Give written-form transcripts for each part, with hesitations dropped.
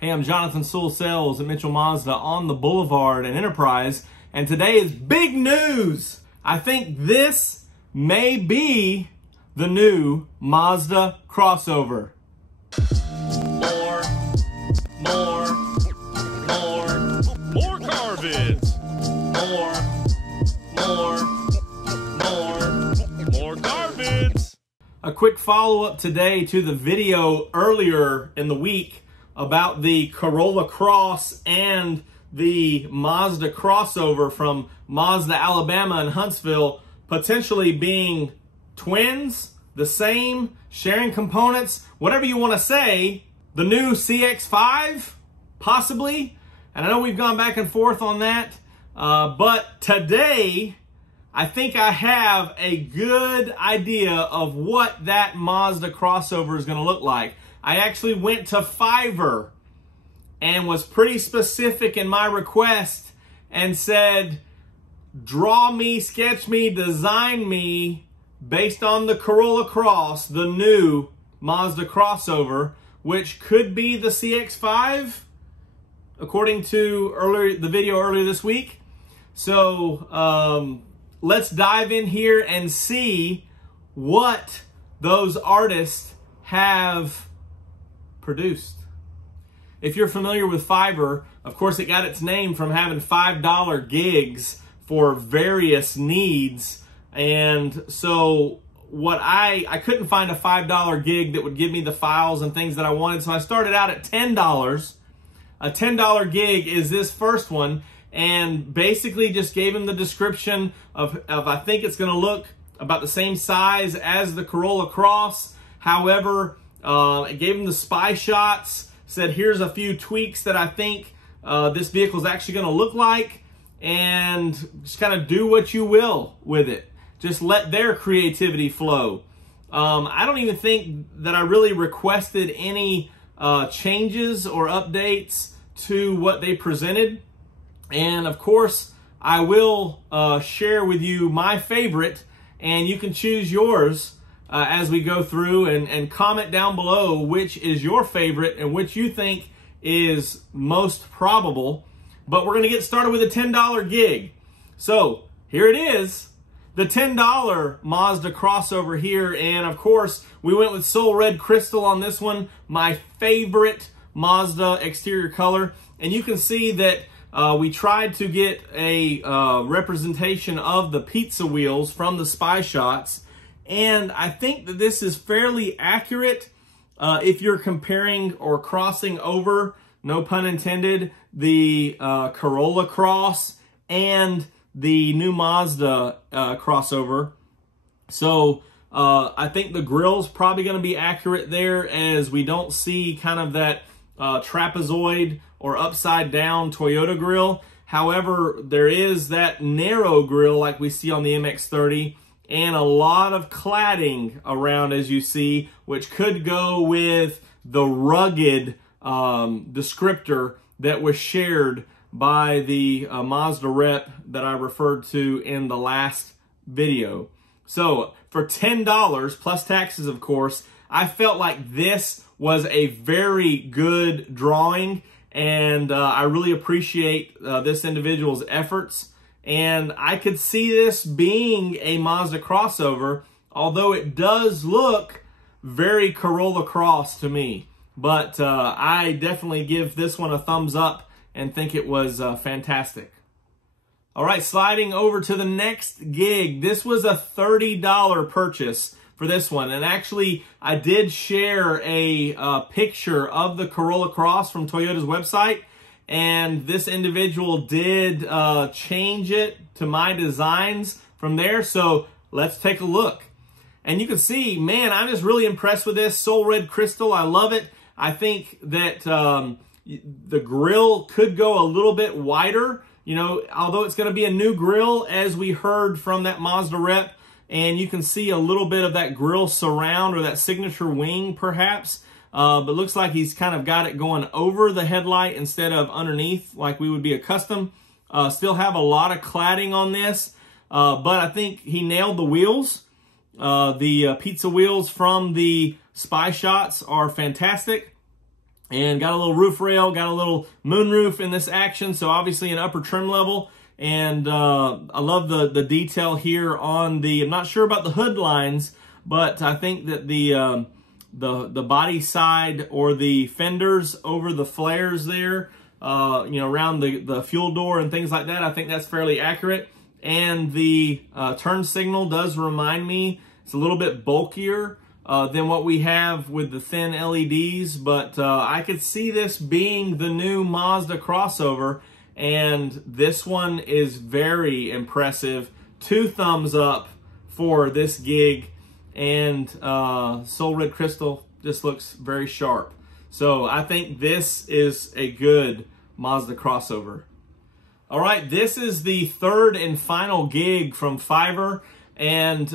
Hey, I'm Jonathan Sewell at Mitchell Mazda on the Boulevard and Enterprise, and today is big news. I think this may be the new Mazda Crossover. More car vids. More car vids. A quick follow-up today to the video earlier in the week about the Corolla Cross and the Mazda Crossover from Mazda, Alabama and Huntsville potentially being twins, the same, sharing components, whatever you want to say. The new CX-5, possibly. And I know we've gone back and forth on that. But today, I think I have a good idea of what that Mazda Crossover is going to look like. I actually went to Fiverr and was pretty specific in my request and said, draw me, sketch me, design me based on the Corolla Cross, the new Mazda Crossover, which could be the CX-5, according to the video earlier this week. So let's dive in here and see what those artists have produced. If you're familiar with Fiverr, of course it got its name from having $5 gigs for various needs. And so what I couldn't find a $5 gig that would give me the files and things that I wanted. So I started out at $10. A $10 gig is this first one, and basically just gave him the description of I think it's going to look about the same size as the Corolla Cross. However, I gave him the spy shots, said here's a few tweaks that I think this vehicle is actually going to look like, and just kind of do what you will with it. Just let their creativity flow. I don't even think that I really requested any changes or updates to what they presented. And of course, I will share with you my favorite, and you can choose yours as we go through, and comment down below which is your favorite and which you think is most probable. But we're going to get started with a $10 gig. So here it is, the $10 Mazda Crossover here. And of course, we went with Soul Red Crystal on this one, my favorite Mazda exterior color. And you can see that we tried to get a representation of the pizza wheels from the spy shots. And I think that this is fairly accurate if you're comparing or crossing over, no pun intended, the Corolla Cross and the new Mazda Crossover. So I think the grill's probably going to be accurate there, as we don't see kind of that trapezoid or upside down Toyota grill. However, there is that narrow grill like we see on the MX-30, and a lot of cladding around, as you see, which could go with the rugged descriptor that was shared by the Mazda rep that I referred to in the last video. So for $10 plus taxes, of course, I felt like this was a very good drawing, and I really appreciate this individual's efforts. And I could see this being a Mazda Crossover, although it does look very Corolla Cross to me. But I definitely give this one a thumbs up and think it was fantastic. All right, sliding over to the next gig. This was a $30 purchase for this one. And actually, I did share a picture of the Corolla Cross from Toyota's website. And this individual did change it to my designs from there. So let's take a look. And you can see, man, I'm just really impressed with this. Soul Red Crystal, I love it. I think that the grill could go a little bit wider, you know, although it's going to be a new grill, as we heard from that Mazda rep. And you can see a little bit of that grill surround, or that signature wing perhaps. But looks like he's kind of got it going over the headlight instead of underneath like we would be accustomed. Still have a lot of cladding on this, but I think he nailed the wheels. The pizza wheels from the spy shots are fantastic. And got a little roof rail, got a little moonroof in this action, so obviously an upper trim level. And I love the detail here on the, I'm not sure about the hood lines, but I think that the body side or the fenders over the flares there, you know, around the fuel door and things like that, I think that's fairly accurate. And the turn signal does remind me, it's a little bit bulkier than what we have with the thin LEDs, but I could see this being the new Mazda crossover, and this one is very impressive. 2 thumbs up for this gig, and Sewell Red Crystal just looks very sharp. So I think this is a good Mazda crossover. All right, this is the 3rd and final gig from Fiverr. And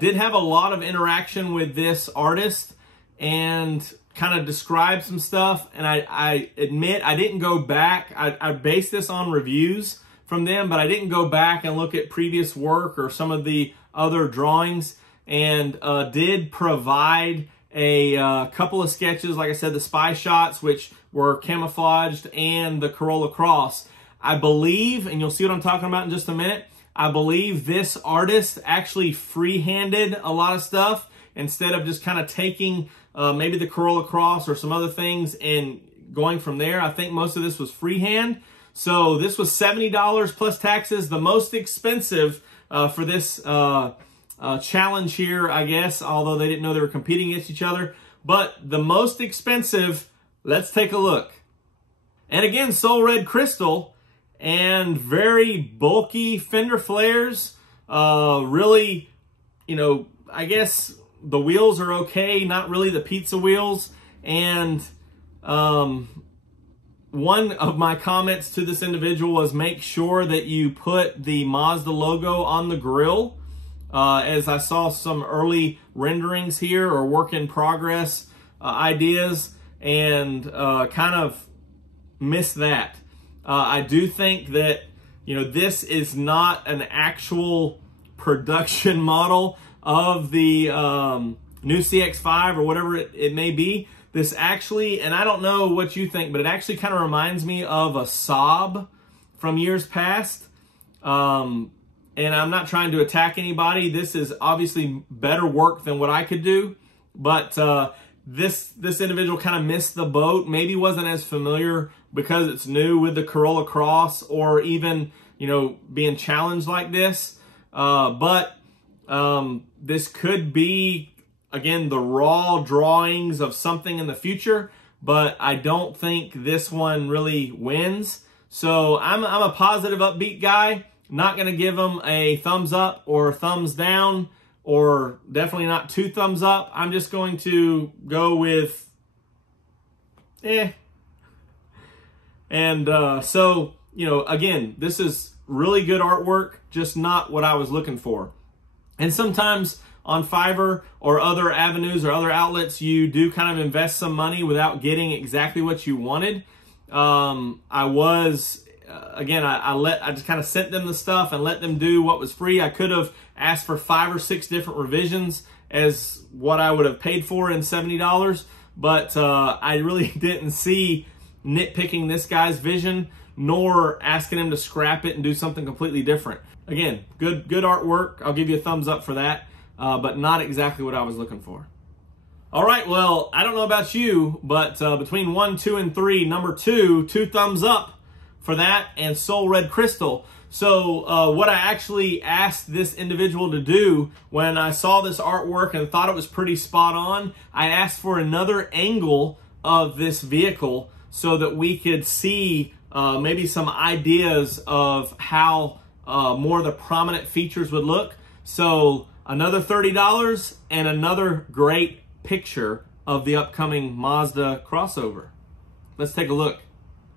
did have a lot of interaction with this artist and kind of described some stuff. And I admit I didn't go back. I based this on reviews from them, but I didn't go back and look at previous work or some of the other drawings. And did provide a couple of sketches, like I said, the spy shots, which were camouflaged, and the Corolla Cross. I believe, and you'll see what I'm talking about in just a minute, I believe this artist actually free-handed a lot of stuff instead of just kind of taking maybe the Corolla Cross or some other things and going from there. I think most of this was freehand. So this was $70 plus taxes, the most expensive for this challenge here, I guess, although they didn't know they were competing against each other. But the most expensive, let's take a look. And again, Sewell Red Crystal, and very bulky fender flares. Really, you know, I guess the wheels are okay, not really the pizza wheels. And one of my comments to this individual was make sure that you put the Mazda logo on the grill. As I saw some early renderings here or work in progress ideas, and kind of missed that. I do think that, you know, this is not an actual production model of the new CX-5 or whatever it may be. This actually, and I don't know what you think, but it actually kind of reminds me of a Saab from years past. And I'm not trying to attack anybody. This is obviously better work than what I could do. But this individual kind of missed the boat. Maybe wasn't as familiar because it's new with the Corolla Cross, or even, you know, being challenged like this. But this could be, again, the raw drawings of something in the future. But I don't think this one really wins. So I'm a positive, upbeat guy. Not going to give them a thumbs up or thumbs down, or definitely not 2 thumbs up. I'm just going to go with And so, you know, again, this is really good artwork, just not what I was looking for. And sometimes on Fiverr or other avenues or other outlets, you do kind of invest some money without getting exactly what you wanted. I just kind of sent them the stuff and let them do what was free. I could have asked for 5 or 6 different revisions as what I would have paid for in $70, but I really didn't see nitpicking this guy's vision, nor asking him to scrap it and do something completely different. Again, good artwork. I'll give you a thumbs up for that, but not exactly what I was looking for. All right, well, I don't know about you, but between 1, 2, and 3, number 2 thumbs up for that, and Sewell Red Crystal. So what I actually asked this individual to do when I saw this artwork and thought it was pretty spot on, I asked for another angle of this vehicle so that we could see maybe some ideas of how more of the prominent features would look. So another $30 and another great picture of the upcoming Mazda crossover. Let's take a look.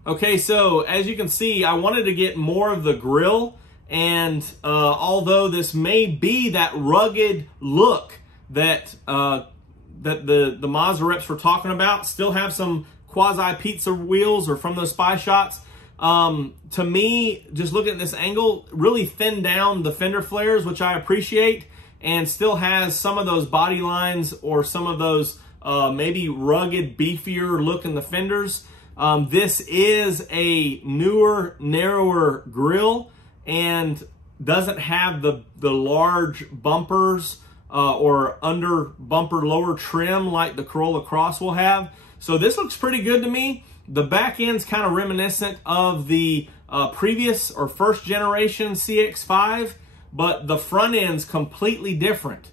Okay, so as you can see, I wanted to get more of the grille, and although this may be that rugged look that the Mazda reps were talking about, still have some quasi-pizza wheels or from those spy shots. To me, just looking at this angle, really thinned down the fender flares, which I appreciate, and still has some of those body lines or some of those maybe rugged, beefier look in the fenders. This is a newer, narrower grille and doesn't have the large bumpers or under bumper lower trim like the Corolla Cross will have. So this looks pretty good to me. The back end's kind of reminiscent of the previous or first generation CX-5, but the front end's completely different.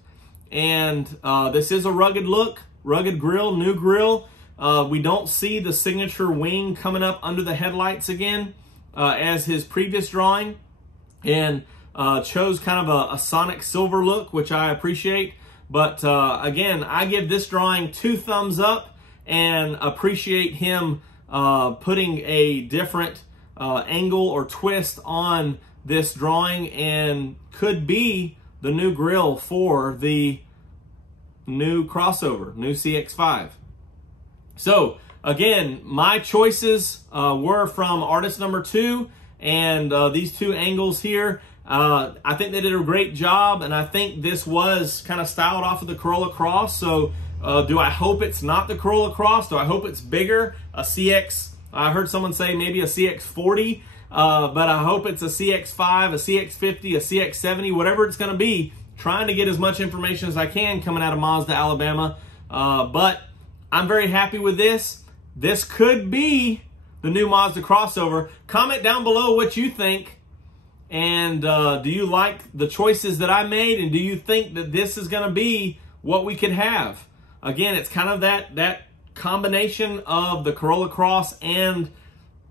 And this is a rugged look, rugged grille, new grille. We don't see the signature wing coming up under the headlights again as his previous drawing, and chose kind of a sonic silver look, which I appreciate. But again, I give this drawing 2 thumbs up and appreciate him putting a different angle or twist on this drawing, and could be the new grille for the new crossover, new CX-5. So again, my choices were from artist number 2 and these 2 angles here. I think they did a great job, and I think this was kind of styled off of the Corolla Cross. So do I hope it's not the Corolla Cross? Do I hope it's bigger? A CX, I heard someone say maybe a CX-40, but I hope it's a CX-5, a CX-50, a CX-70, whatever it's going to be. Trying to get as much information as I can coming out of Mazda, Alabama. But I'm very happy with this. This could be the new Mazda crossover. Comment down below what you think. And do you like the choices that I made? And do you think that this is going to be what we could have? Again, it's kind of that combination of the Corolla Cross and,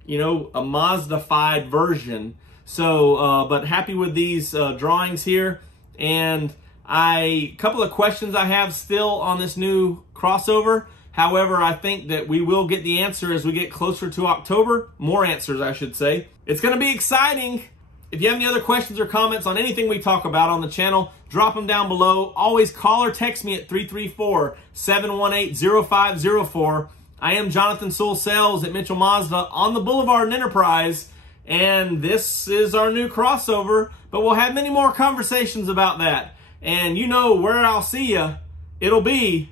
you know, a Mazda-fied version. So, but happy with these drawings here. And a couple of questions I have still on this new crossover. However, I think that we will get the answer as we get closer to October. More answers, I should say. It's going to be exciting. If you have any other questions or comments on anything we talk about on the channel, drop them down below. Always call or text me at 334-718-0504. I am Jonathan Sewell Sales at Mitchell Mazda on the Boulevard in Enterprise, and this is our new crossover, but we'll have many more conversations about that. And you know where I'll see you. It'll be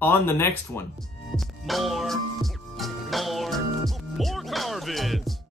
on the next one. More car vids.